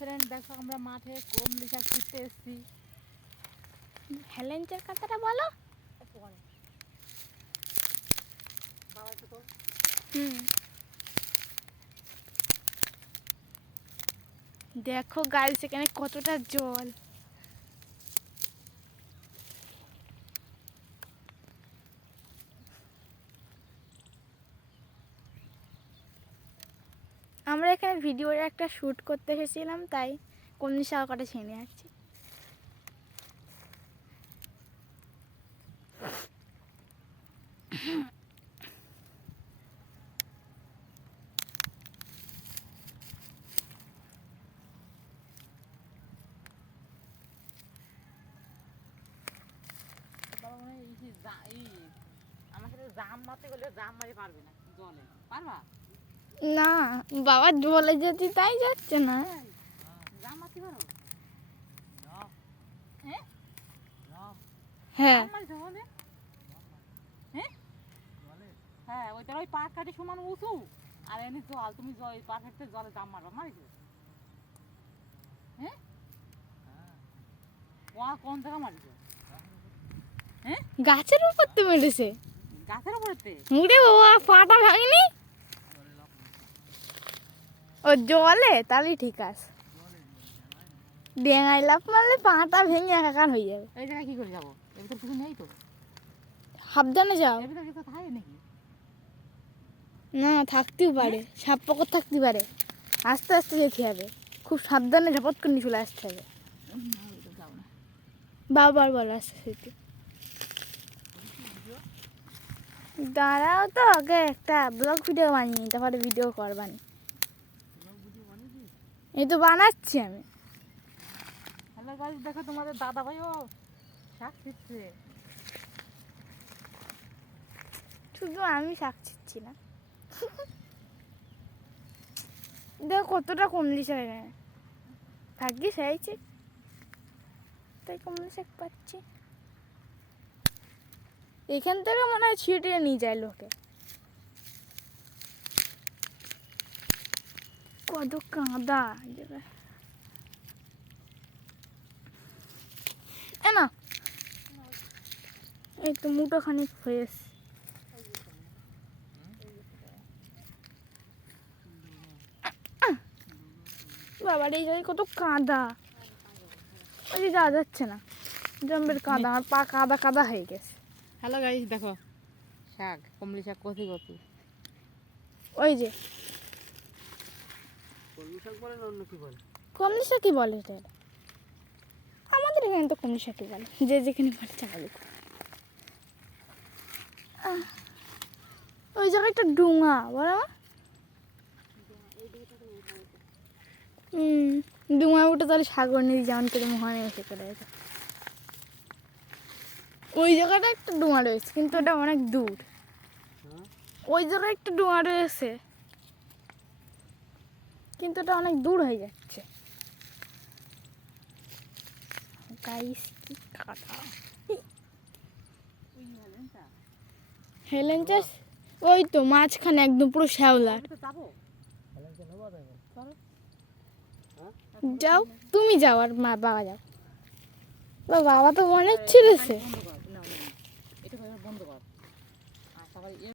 Friend দেখো আমরা মাঠে কমলি শাক তুলতে এসেছি। হেলেঞ্চার কথাটা বলো। দেখো গাইস এখানে কতটা জল। আমরা এখানে ভিডিওর একটা শ্যুট করতে এসেছিলাম, তাই কলমি শাক কটা ছেনে যাচ্ছি। আমাকে জাম মারতে গেলে জাম মারি পারবে না, জলে পারবা? না বাবা জলে যেতে তাই যাচ্ছে না। জাম মারতে পারো? হ্যাঁ হ্যাঁ ওই তোর ওই পাট কাটি সমান উঁচু আর এমনি জল, তুমি পারফেক্ট জলে জাম মারবা, মারিছো? হ্যাঁ ও কোন জায়গা মারিছো? হ্যাঁ গাছের উপর তো মেরেছে। গাছের উপরেতে? মুড়ে বাবা পাটা ভাঙিনি ও জলে, তাহলে ঠিক আছে। ডেঙাই লাফ মারলে পাটা ভেঙে একাকার হয়ে যাবে। এই জায়গায় কি করে যাবো? এর ভিতর কিছু নেই তো? সাবধানে যাও। এর ভিতর কিছু থাকে নাকি? না থাকতেও পারে, সাপ পকর থাকতে পারে। আস্তে আস্তে যেতে হবে, খুব সাবধানে ঝপট করে চলে আসতে হবে। বাবার বলা আসছে সেটি। দাঁড়াও তো, আগে একটা ব্লগ ভিডিও বানিয়ে তারপরে ভিডিও করবানি। এই তো বানাচ্ছি আমি। হ্যালো গাইস, দেখো তোমাদের দাদা ভাইও শাক ছিটছে। শুধু আমি শাক ছিটছি না, দেখো কতটা কমলি শাক থাকি সাইছে, তাই কমলি শাক পাচ্ছি। এখান থেকে মনে হয় ছিটিয়ে নিয়ে যায় লোকে। কত কাঁদা এ না, এই তো মুঠো খানিক হয়েছে। বাবার এই জায়গায় কত কাদা, ওই যে যাওয়া যাচ্ছে না, জম্বের কাদা, আমার পা কাদা কাদা হয়ে গেছে। হ্যালো গাইস, দেখো শাক, কমলি শাক কচি কচি। ওই যে কলমি শাক বলে না অন্য কি বলে? কমলি শাকই বলে এটা। আমাদের এখানে তো কমলি শাকই বলে, যে যেখানে বলে চালু। ওই জায়গায় একটা ডুঙা বলো। ডুঙা উঠে তাহলে সাগর নিয়ে যেমন করে মহানে এসে করে। ওই জায়গাটা একটা ডুঙা রয়েছে, কিন্তু ওটা অনেক দূর। ওই জায়গায় একটা ডুঙা রয়েছে, কিন্তু ওটা অনেক দূর হয়ে যাচ্ছে। গাইস কি কাটা হেলেঞ্চা, ওই তো মাঝখানে একদম পুরো শ্যাওলার। যাও তুমি যাও, আর মা বাবা যাও। বাবা তো অনেক ছিঁড়েছে।